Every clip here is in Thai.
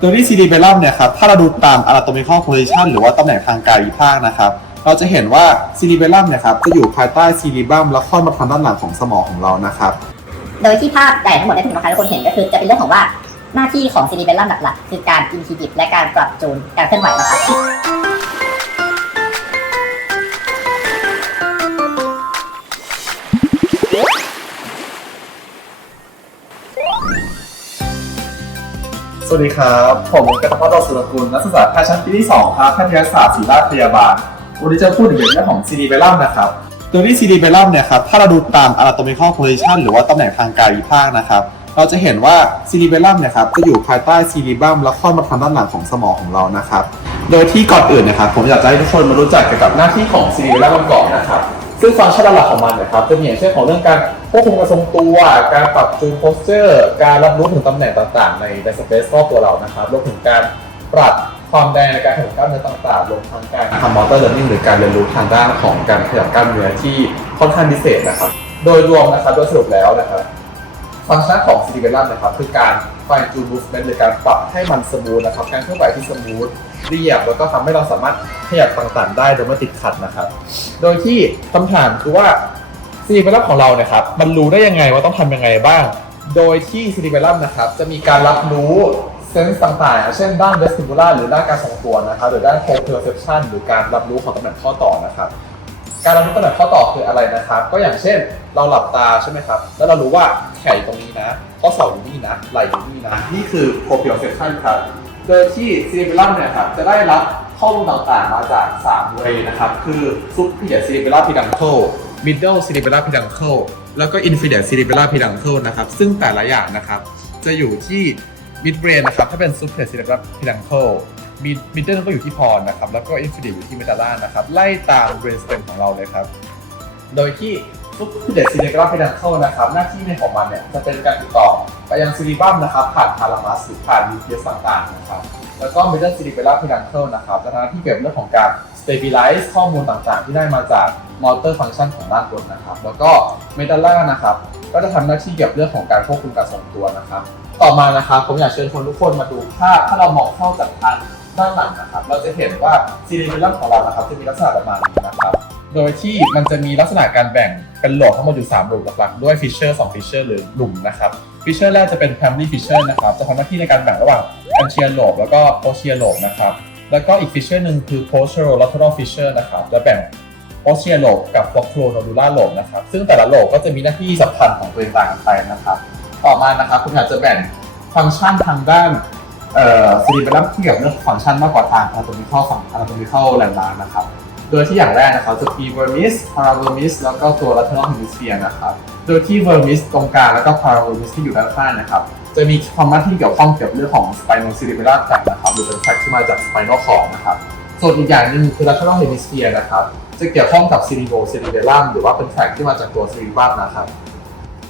โดยที่ซีดีเบลัมเนี่ยครับ ถ้าเราดูตาม anatomical position หรือว่าตำแหน่งทางกายวิภาคนะครับ เราจะเห็นว่าซีดีเบลัมเนี่ยครับ จะอยู่ภายใต้ซีดีบัมและค่อนมาทางด้านหลังของสมองของเรานะครับ โดยที่ภาพใหญ่ทั้งหมดที่ผมให้ทุกคนเห็นก็คือจะเป็นเรื่องของว่าหน้าที่ของซีดีเบลลัมหลักๆ คือการอินฮิบิตและการปรับจูนการเคลื่อนไหวนะครับ สวัสดีครับ ผมกัตพัฒน์ดอสุรกุลนักศึกษาแพทย์ชั้นปีที่2ครับแพทยศาสตร์ศิริราชพยาบาล วันนี้จะพูดถึงเรื่องของซีดีเบลัมนะครับโดยที่ซีดีเบลัมเนี่ยครับ ถ้าเราดูตาม anatomical position หรือว่าตำแหน่งทางกายวิภาคนะครับ เราจะเห็นว่าซีดีเบลัมเนี่ยครับ จะอยู่ภายใต้ซีดีบัมและค่อนมาทางด้านหลังของสมองของเรานะครับ โดยที่ก่อนอื่นนะครับ ผมอยากจะให้ทุกคนมารู้จักเกี่ยวกับหน้าที่ของซีดีเบลัมก่อนนะครับ ซึ่งฟังก์ชันหลักของมันนะครับจะมีอย่างเช่นของเรื่องการควบคุมการทรงตัว การปรับจูนโพสเจอร์ การรับรู้ถึงตำแหน่งต่างๆ ในในสเปซรอบตัวเรานะครับรวมถึงการปรับความแดงในการขยับกล้ามเนื้อต่างๆรวมทั้งการทำมอเตอร์เ a อร์นิ่งหรือการเรียนรู้ทางด้านของการขยับกล้ามเนื้อที่ค่อนข้างพิเศษนะครับ โดยรวมนะครับโดยสรุปแล้วนะครับฟังก์ชันของ c ี d เ b ลัมนะครับคือการ fine tune movement หรือการปรับให้มันสมูทนะครับการเคลื่อนไหวที่สมูทเรียบแล้วก็ทำให้เราสามารถขยับต่างๆ ได้โดยไม่ติดขัดนะครับ โดยที่คำถามคือว่า c ี d เ b ลัมของเราเนี่ยครับมันรู้ได้ยังไงว่าต้องทำยังไงบ้าง โดยที่ c ี d เ b ลัมนะครับจะมีการรับรู้เซนส์ต่างๆ เช่นด้าน vestibular หรือด้านการทรงตัวนะครับหรือด้าน proprioception หรือการรับรู้ของตำแหน่งข้อต่อนะครับการรับรู้ตำแหน่งข้อต่อคืออะไรนะครับ ก็อย่างเช่นเราหลับตาใช่ไหมครับ แล้วเรารู้ว่า ขนตรงนี้นะ ข้อศอกอยู่นี้นะ ไหล่อยู่นี้นะ นี่คือโคเพียวเซสชันครับ โดยที่ซีเบลัมเนี่ยครับจะได้รับข้อมูลต่างๆ มาจาก3เวนะครับ คือซุปเปียซีเบลัมพิดังเคิลมิดเดิลซีเบลัมพิดังเคิลแล้วก็อินฟิเดียซีเบลัมพิดังเคิลนะครับ ซึ่งแต่ละอย่างนะครับ จะอยู่ที่มิดเบรนนะครับ ถ้าเป็นซุปเปียซีเบลัมพิดังเคิลมิดมิดเดิลก็อยู่ที่พรนะครับ แล้วก็อินฟิเดียอยู่ที่เมตาล่านะครับ ไล่ตามเบรนสเต็มของเราเลยครับ โดยที่ ทุกที่เด็ดซีเนกราฟิดันเคิลนะครับ หน้าที่ในของมันเนี่ยจะเป็นการติดต่อไปยังซิลิบัมนะครับผ่านพารามัสหรือผ่านนิวเคลียสต่างๆนะครับแล้วก็เมิดเดิลซิลิเบลาฟิดันเคิลนะครับจะทำหน้าที่เกี่ยวกับเรื่องของการ stabilize ข้อมูลต่างๆ ที่ได้มาจากมอเตอร์ฟังก์ชันของด้านบนนะครับ แล้วก็เมดัลล่านะครับก็จะทำหน้าที่เกี่ยวกับเรื่องของการควบคุมการทรงตัวนะครับ ต่อมานะครับผมอยากเชิญชวนทุกคนมาดูภาพถ้าเรามองเข้าจากทางด้านหลังนะครับ เราจะเห็นว่าซีรีเรื่องของเรานะครับจะมีลักษณะประมาณนี้นะครับ โดยที่มันจะมีลักษณะการแบ่ง เป็นโหลทั้งหมดอยู่3หลุมหลักๆ ด้วยฟิชเชอร์2ฟิชเชอร์หรือหลุมนะครับฟิชเชอร์แรกจะเป็น primary fissure นะครับ จะทำหน้าที่ในการแบ่งระหว่าง anterior lobe แล้วก็ posterior lobe นะครับ แล้วก็อีกฟิชเชอร์หนึ่งคือ posterolateral fissure นะครับ จะแบ่ง posterior lobe กับ flocculonodular lobe นะครับ ซึ่งแต่ละโลบก็จะมีหน้าที่สำคัญของตัวเองต่างกันไปนะครับ ต่อมานะครับคุณอยากจะแบ่งฟังก์ชันทางด้านเอ่อซีรีเบลัมที่เกี่ยวกับเรื่องฟังก์ชันมากกว่าทาง anatomical ฝั่ง anatomical landmark นะครับ โดยที่อย่างแรกนะครับจะมี vermis paravermis แล้วก็ตัว lateral hemisphere นะครับ โดยที่ vermis ตรงกลางแล้วก็ paravermis ที่อยู่ด้านข้างนะครับ จะมีความหน้าที่เกี่ยวข้องเกี่ยวกับเรื่องของ spinocerebellar tract นะครับหรือเป็น tract ที่มาจาก spinal cord นะครับ ส่วนอีกอย่างหนึ่งคือ lateral hemisphere นะครับ จะเกี่ยวข้องกับ cerebrocerebellum หรือว่าเป็น tract ที่มาจากตัว cerebrum นะครับ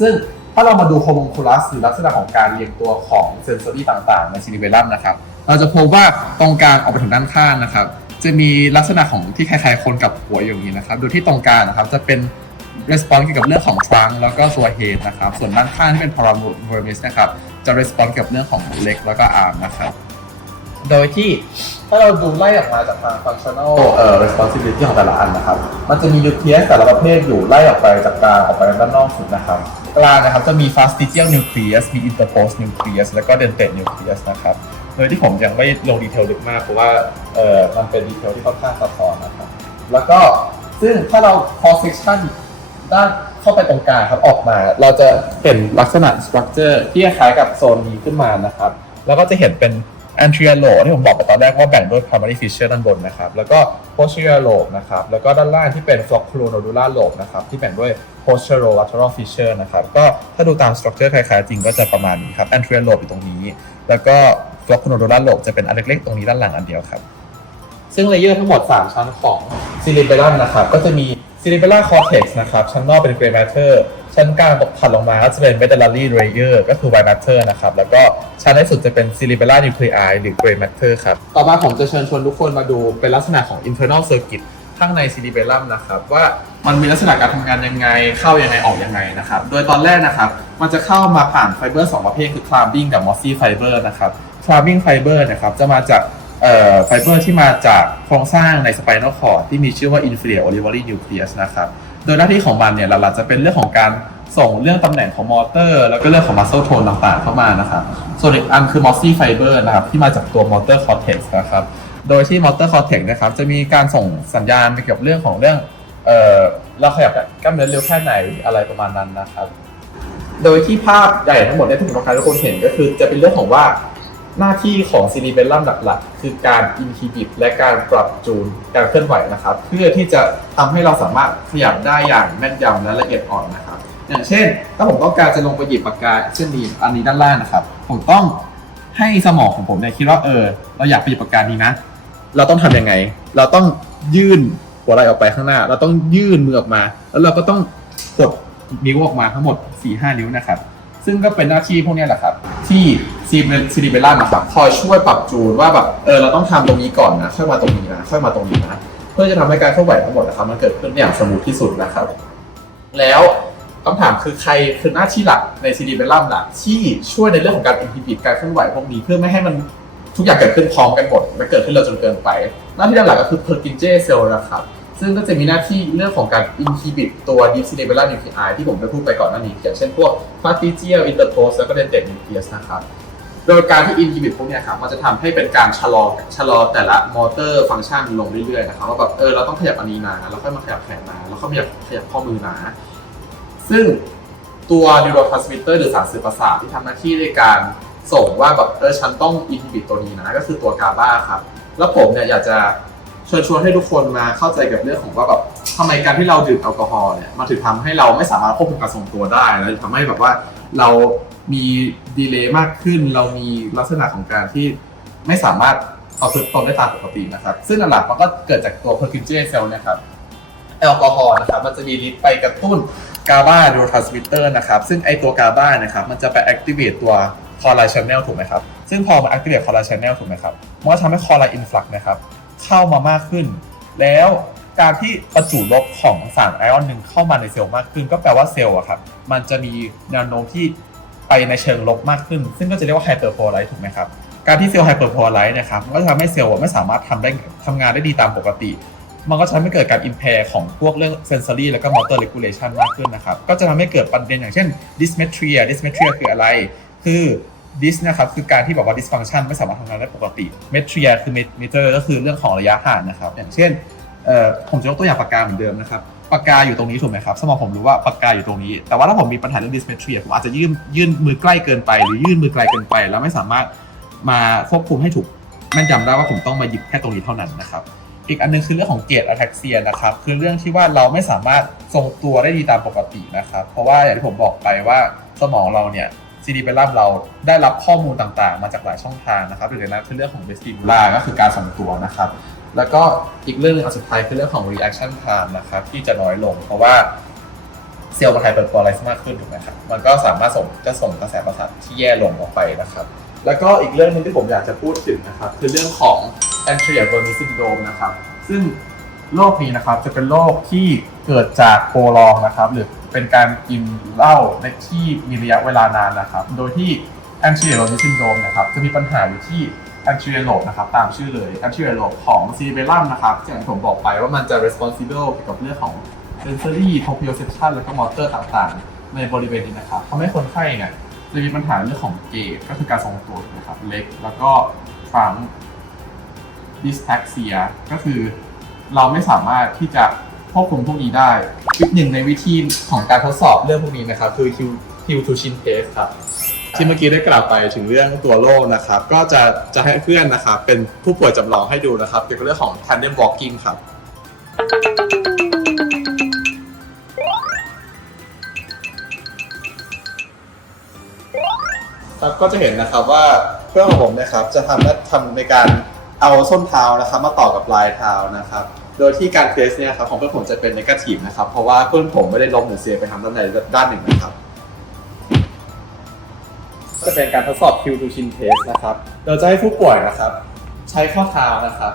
ซึ่งถ้าเรามาดู homunculus หรือลักษณะของการเรียงตัวของเซนซอรี่ต่างๆ ใน cerebellum นะครับ เราจะพบว่าตรงกลางออกไปถึงด้านข้างนะครับ จะมีลักษณะของที่คล้ายๆคนกับหัวอย่างนี้นะครับ โดยที่ตรงกลางนะครับจะเป็น response เกี่ยวกับเรื่องของ trunk แล้วก็ตัว head นะครับ ส่วนด้านข้างที่เป็น paravermis นะครับ จะ response เกี่ยวกับเรื่องของ leg แล้วก็ arm นะครับ โดยที่ถ้าเราดูไล่ออกมาจากทาง functional เอ่อ responsibility ของแต่ละอันนะครับ มันจะมี nucleus แต่ละประเภทอยู่ไล่ออกไปจากกลางออกไปด้านนอกสุดนะครับ กลางนะครับจะมี fastigial nucleus มี interpost nucleus แล้วก็ dentate nucleus นะครับโดยที่ผมยังไม่ลงดีเทลลึกมากเพราะว่าเออมันเป็นดีเทลที่ค่อนข้างซับซ้อนนะครับแล้วก็ซึ่งถ้าเรา cross section ด้านเข้าไปตรงกลางครับออกมา เราจะเห็นลักษณะ structure ที่คล้ายกับโซนนี้ขึ้นมานะครับ แล้วก็จะเห็นเป็น anterior lobe ที่ผมบอกไปตอนแรกว่าแบ่งด้วย primary fissure ด้านบนนะครับ แล้วก็ posterior lobe นะครับ แล้วก็ด้านล่างที่เป็น flocculonodular lobe นะครับ ที่แบ่งด้วย posterolateral fissure นะครับ ก็ถ้าดูตาม structure คล้ายๆจริงก็จะประมาณนี้ครับ anterior lobe อยู่ตรงนี้ แล้วก็ flocculonodular lobe จะเป็นอันเล็กๆ ตรงนี้ด้านหลังอันเดียวครับ ซึ่งเลเยอร์ทั้งหมด 3 ชั้นของ cerebellum นะครับ ก็จะมี cerebellar cortex นะครับ ชั้นนอกเป็น gray matter ชั้นกลางถัดลงมาก็จะเป็น medullary layer ก็คือ white matter นะครับ แล้วก็ชั้นในสุดจะเป็น cerebellar nuclei หรือ gray matter ครับ ต่อมาผมจะเชิญชวนทุกคนมาดูเป็นลักษณะของ internal circuit ข้างใน cerebellum นะครับว่ามันมีลักษณะการทำงานยังไงเข้ายังไงออกยังไงนะครับ โดยตอนแรกนะครับมันจะเข้ามาผ่านไฟเบอร์ 2 ประเภทคือ clumping กับ mossy fiber นะครับ clumping fiber นะครับจะมาจาก ไฟเบอร์ที่มาจากโครงสร้างใน spinal cord ที่มีชื่อว่า inferior olivary nucleus นะครับ โดยหน้าที่ของมันเนี่ยหลักๆจะเป็นเรื่องของการส่งเรื่องตำแหน่งของมอเตอร์ แล้วก็เรื่องของ muscle tone ต่างๆเข้ามานะครับ ส่วนอีกอันคือ mossy fiber นะครับ ที่มาจากตัว motor cortex นะครับ โดยที่ motor cortex นะครับจะมีการส่งสัญญาณเกี่ยวกับเรื่องของเรื่องเเราขยับกล้ามเนื้อเร็วแค่ไหนอะไรประมาณนั้นนะครับ โดยที่ภาพใหญ่ทั้งหมดเนี่ที่ผมต้องการทุกคนเห็นก็คือจะเป็นเรื่องของว่า หน้าที่ของซีรีเบลลัมหลักๆ คือการอินฮิบิตและการปรับจูนการเคลื่อนไหวนะครับ เพื่อที่จะทำให้เราสามารถขยับได้อย่างแม่นยำและละเอียดอ่อนนะครับ อย่างเช่น ถ้าผมต้องการจะลงไปหยิบปากกาเช่นนี้อันนี้ด้านล่างนะครับ ผมต้องให้สมองของผมเนี่ยคิดว่าเออ เราอยากไปหยิบปากกานี้นะ เราต้องทำยังไง เราต้องยื่นหัวไหล่ออกไปข้างหน้า เราต้องยื่นมือออกมา แล้วเราก็ต้องกดนิ้วออกมาทั้งหมด4-5นิ้วนะครับ ซึ่งก็เป็นหน้าที่พวกนี้แหละครับ ที่ ซีซีดีเบลล่านะครับคอยช่วยปรับจูนว่าแบบเออเราต้องทำตรงนี้ก่อนนะค่อยมาตรงนี้นะค่อยมาตรงนี้นะเพื่อจะทำให้การเคลื่อนไหวทั้งหมดนะครับมันเกิดขึ้นอย่างสมูทที่สุดนะครับ แล้วคำถามคือใครคือหน้าที่หลักในซีดีเบลลัมหลักที่ช่วยในเรื่องของการอินฮิบิตการเคลื่อนไหวพวกนี้เพื่อไม่ให้มันทุกอย่างเกิดขึ้นพร้อมกันหมดไม่เกิดขึ้นเร็วจนเกินไป หน้าที่หลักก็คือ Purkinje cell นะครับซึ่งก็จะมีหน้าที่เรื่องของการ inhibit ตัว deep cerebellar nuclei ที่ผมได้พูดไปก่อนหน้านี้อย่างเช่นพวก fastigial interpost แล้วก็ dentate nucleus นะครับ โดยการที่ inhibit พวกเนี้ยครับมันจะทำให้เป็นการชะลอชะลอแต่ละ motor function ลงเรื่อยๆนะครับว่าแบบเออเราต้องขยับอันนี้นะแล้วค่อยมาขยับแขนนะแล้วก็ขยับขยับข้อมือนะ ซึ่งตัว neurotransmitter หรือสารสื่อประสาทที่ทำหน้าที่ในการส่งว่าแบบเออฉันต้อง inhibit ตัวนี้นะก็คือตัว GABA ครับแล้วผมเนี่ยอยากจะเชิญชวนให้ทุกคนมาเข้าใจกับเรื่องของว่าแบบทำไมการที่เราดื่มแอลกอฮอล์เนี่ยมันถึงทำให้เราไม่สามารถควบคุมการทรงตัวได้ แล้วทำให้แบบว่าเรา มีดีเลย์มากขึ้น เรามีลักษณะของการที่ไม่สามารถเอาตัวตนได้ตามปกตินะครับ ซึ่งหลักๆมันก็เกิดจากตัว Purkinje cell นะครับแอลกอฮอล์นะครับมันจะมีฤทธิ์ไปกระตุ้นกาบา neurotransmitter นะครับซึ่งไอตัวกาบานะครับมันจะไป activate ตัว chloride channel ถูกไหมครับ ซึ่งพอมา activate chloride channel ถูกไหมครับมันก็ทำให้ chloride influx นะครับเข้ามามากขึ้น แล้วการที่ประจุลบของสารไอออนหนึ่งเข้ามาในเซลล์มากขึ้น ก็แปลว่าเซลล์อะครับมันจะมีแนวโน้มที่ ไปในเชิงลบมากขึ้น ซึ่งก็จะเรียกว่า hyperpolarize ถูกไหมครับ การที่เซลล์ hyperpolarize นะครับมันก็จะทำให้เซลล์ไม่สามารถทำได้ทำงานได้ดีตามปกติ มันก็จะทำให้เกิดการ impair ของพวกเรื่อง sensory แล้วก็ motor regulation มากขึ้นนะครับ ก็จะทำให้เกิดประเด็นอย่างเช่น dysmetria dysmetria คืออะไร คือ dis นะครับคือการที่แบบว่า dysfunction ไม่สามารถทำงานได้ปกติ metria คือ meter ก็คือเรื่องของระยะห่างนะครับ อย่างเช่น เอ่อผมจะยกตัวอย่างปากกาเหมือนเดิมนะครับปากกาอยู่ตรงนี้ถูกไหมครับสมองผมรู้ว่าปากกาอยู่ตรงนี้ แต่ว่าถ้าผมมีปัญหาเรื่อง dysmetria ผมอาจจะยื่นยื่นมือใกล้เกินไป หรือยื่นมือไกลเกินไป แล้วไม่สามารถมาควบคุมให้ถูกแม่นยำได้ว่าผมต้องมาหยิบแค่ตรงนี้เท่านั้นนะครับอีกอันหนึงคือเรื่องของเกตอะแท็กเซียนะครับคือเรื่องที่ว่าเราไม่สามารถทรงตัวได้ดีตามปกตินะครับ เพราะว่าอย่างที่ผมบอกไปว่าสมองเราเนี่ยซีดีเบลลัมเราได้รับข้อมูลต่างๆ มาจากหลายช่องทางนะครับหนึ่งในนั้นคือเรื่องของเวสติบูลาก็คือการทรงตัวนะครับ แล้วก็อีกเรื่องหนึงอันสุดท้ายคือเรื่องของ reaction time นะครับที่จะน้อยลง เพราะว่าเซลล์มันไฮเปอร์โพลาไรซ์มากขึ้นถูกไหมครับมันก็สามารถส่งจะส่งกระแสประสาทที่แย่ลงออกไปนะครับ แล้วก็อีกเรื่องหนึงที่ผมอยากจะพูดถึงนะครับคือเรื่องของ anterior burn syndrome นะครับซึ่งโรคนี้นะครับจะเป็นโรคที่เกิดจากโปรลองนะครับหรือเป็นการกินเหล้าในที่มีระยะเวลานานนะครับ โดยที่ anterior burn syndrome นะครับจะมีปัญหาอยู่ที่ anterior lobe นะครับตามชื่อเลย anterior lobe ของ c e r e b e l u m นะครับอย่างที่ผมบอกไปว่ามันจะ responsible เกี่ยวกับเรื่องของ sensory proprioception แล้วก็ motor ต่างๆ ในบริเวณนี้นะครับทำให้คนไข้เนี่ยจะมีปัญหาเรื่องของเกตก็คือการทรงตัวนะครับเล็กแล้วก็ครั้ง dystaxia ก็คือเราไม่สามารถที่จะควบคุมพวกนี้ได้อีหนึ่งในวิธีของการทดสอบเรื่องพวกนี้นะครับ คือ Hill to Chin test ครับ ที่เมื่อกี้ได้กล่าวไปถึงเรื่องตัวโรคนะครับ ก็จะจะให้เพื่อนนะครับ เป็นผู้ป่วยจำลองให้ดูนะครับเกี่ยวกับเรื่องของ tandem walking ครับ ครับก็จะเห็นนะครับว่าเพื่อนของผมนะครับจะทำและทำในการเอาส้นเท้านะครับมาต่อกับปลายเท้านะครับ โดยที่การเทสเนี่ยครับของเพื่อนผมจะเป็นนกาทีฟนะครับ เพราะว่าเพื่อนผมไม่ได้ล้มหรือเสียไปทางด้านใดด้านหนึ่งนะครับ จะเป็นการทดสอบ q ิวตูชินเทสนะครับ เราจะให้ผู้ป่วยนะครับ ใช้ข้อเท้านะครับ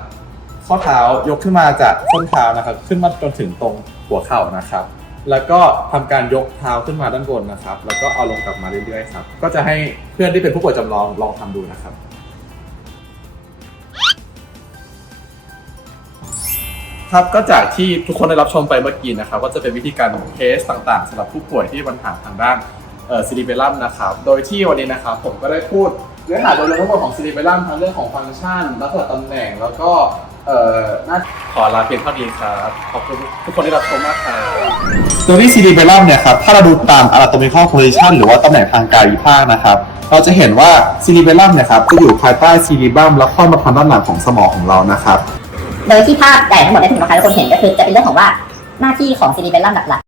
ข้อเท้ายกขึ้นมาจากส้นเท้านะครับ ขึ้นมาจนถึงตรงหัวเข่านะครับ แล้วก็ทำการยกเท้าขึ้นมาด้านบนนะครับ แล้วก็เอาลงกลับมาเรื่อยๆครับ ก็จะให้เพื่อนที่เป็นผู้ป่วยจำลองลองทำดูนะครับครับก็จากที่ทุกคนได้รับชมไปเมื่อกี้นะครับ ก็จะเป็นวิธีการเทสต่างๆสำหรับผู้ป่วยที่ปัญหาทางด้าน ซิลิเบลัมนะครับ โดยที่วันนี้นะครับผมก็ได้พูดเนื้อหาโดยรวมทั้งหมดของซิลิเบลัมทั้งเรื่องของฟังก์ชันลักษณะตำแหน่งแล้วก็เอ่อหน้าขอลาเพียงเท่านี้ครับ ขอบคุณทุกคนที่รับชมมากครับตัวที่ซิลิเบลัมเนี่ยครับ ถ้าเราดูตาม anatomical position หรือว่าตำแหน่งทางกายวิภาคนะครับ เราจะเห็นว่าซิลิเบลัมเนี่ยครับ จะอยู่ภายใต้ซิลิบัมแล้วเข้ามาทางด้านหลังของสมองของเรานะครับ โดยที่ภาพใหญ่ทั้งหมดที่ทุกคนทุกคนเห็นก็คือจะเป็นเรื่องของว่าหน้าที่ของซีรีเบลลัมหลัก